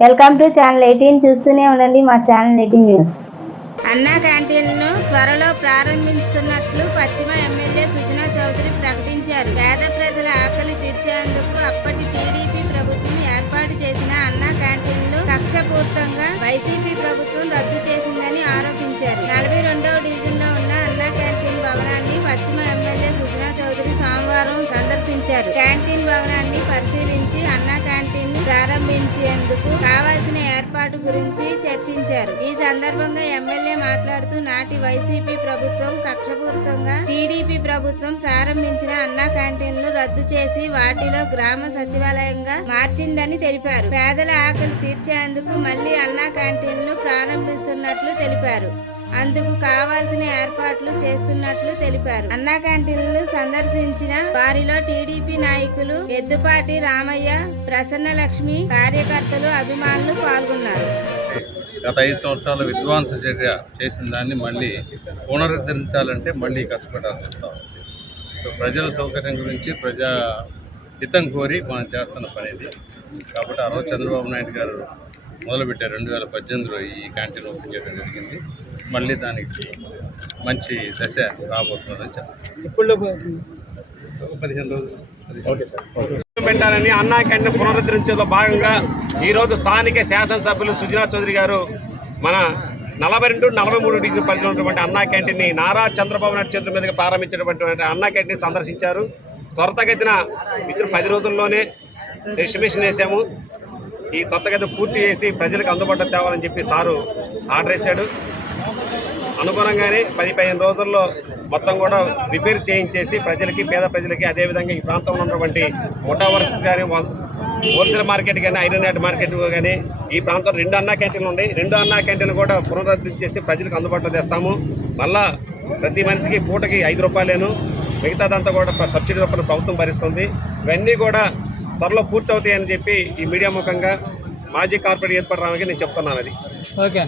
Welcome to channel 18 చూస్తూనే ఉండండి మా ఛానల్ 18 న్యూస్. అన్నా క్యాంటీన్లను త్వరలో ప్రారంభిస్తున్నట్లు పశ్చిమ ఎమ్మెల్యే సుజనా చౌదరి ప్రకటించారు. పేద ప్రజల ఆకలి తీర్చేందుకు అప్పటి టీడీపీ ప్రభుత్వం ఏర్పాటు చేసిన అన్నా క్యాంటీన్లు కక్షపూర్తంగా వైసీపీ ప్రభుత్వం రద్దు చేసిందని ఆరోపించారు. 42వ డివిజన్లో ఉన్న అన్నా క్యాంటీన్ భవనాన్ని పశ్చిమ ఎమ్మెల్యే సుజనా చౌదరి సోమవారం సందర్శించారు. క్యాంటీన్ భవనాన్ని పరిశీలించి అన్నా క్యాంటీన్ ప్రారంభించేందుకు కావాల్సిన ఏర్పాటు గురించి చర్చించారు. ఈ సందర్భంగా ఎమ్మెల్యే మాట్లాడుతూ నాటి వైసీపీ ప్రభుత్వం కక్షపూరితంగా టీడీపీ ప్రభుత్వం ప్రారంభించిన అన్నా క్యాంటీన్లు రద్దు చేసి వాటిలో గ్రామ సచివాలయంగా మార్చిందని తెలిపారు. పేదల ఆకలి తీర్చేందుకు మళ్లీ అన్నా క్యాంటీన్లు ప్రారంభిస్తున్నట్లు తెలిపారు. అందుకు కావాల్సిన ఏర్పాట్లు చేస్తున్నట్లు తెలిపారు. అన్నా క్యాంటీన్లు సందర్శించిన వారిలో టీడీపీ నాయకులు ఎద్దుపాటి రామయ్య, ప్రసన్నలక్ష్మి, కార్యకర్తలు, అభిమానులు పాల్గొన్నారు. గత 5 సంవత్సరాల విధ్వంస చర్య చేసిన దాన్ని మళ్ళీ పునరుద్ధరించాలంటే మళ్ళీ కష్టపడాల్సి వస్తాం. సో ప్రజల సౌకర్యం గురించి ప్రజా హితం కోరి మనం చేస్తున్న పని ఇది. కాబట్టి ఆ రోజు చంద్రబాబు నాయుడు గారు మొదలుపెట్టారు. 2018లో ఈ క్యాంటీన్ ఓపెన్ చేయడం జరిగింది. మళ్ళీ దానికి మంచి దశ రాబోతుందని చెప్పాలి. ఇప్పుడు 15 రోజులు పెట్టాలని అన్నా క్యాంటీన్ పునరుద్ధరించేలో భాగంగా ఈరోజు స్థానిక శాసనసభ్యులు సుజనా చౌదరి గారు మన 42, 43 డివిజన్ పరిధిలో ఉన్నటువంటి అన్నా క్యాంటీన్ని నారా చంద్రబాబు నాయుడు చేతుల మీదుగా ప్రారంభించినటువంటి అన్నా క్యాంటీన్ సందర్శించారు. త్వరితగతిన 10 రోజుల్లోనే ఎస్టిమేషన్ వేసాము. ఈ త్వరితగతిన పూర్తి చేసి ప్రజలకు అందుబాటులో తేవాలని చెప్పి సారు ఆర్డర్ వేశాడు. అనుగుణంగానే 10-15 రోజుల్లో మొత్తం కూడా రిపేర్ చేయించేసి ప్రజలకి, పేద ప్రజలకి, అదేవిధంగా ఈ ప్రాంతంలో ఉన్నటువంటి మోటా వర్క్స్ కానీ, హోల్సేల్ మార్కెట్ కానీ, ఐరన్ యార్డ్ మార్కెట్ కానీ ఈ ప్రాంతంలో 2 అన్నా క్యాంటీన్లు ఉన్నాయి. 2 అన్నా క్యాంటీన్లు కూడా పునరుద్ధరణ చేసి ప్రజలకు అందుబాటులో తెస్తాము. మళ్ళా ప్రతి మనిషికి పూటకి 5 రూపాయలేను, మిగతాదంతా కూడా సబ్సిడీ రూపాయలు ప్రభుత్వం భరిస్తుంది. ఇవన్నీ కూడా త్వరలో పూర్తి అవుతాయని చెప్పి ఈ మీడియా ముఖంగా మాజీ కార్పొరేట్ ఏర్పాటు రావాలని నేను చెప్తున్నాను. అది ఓకే.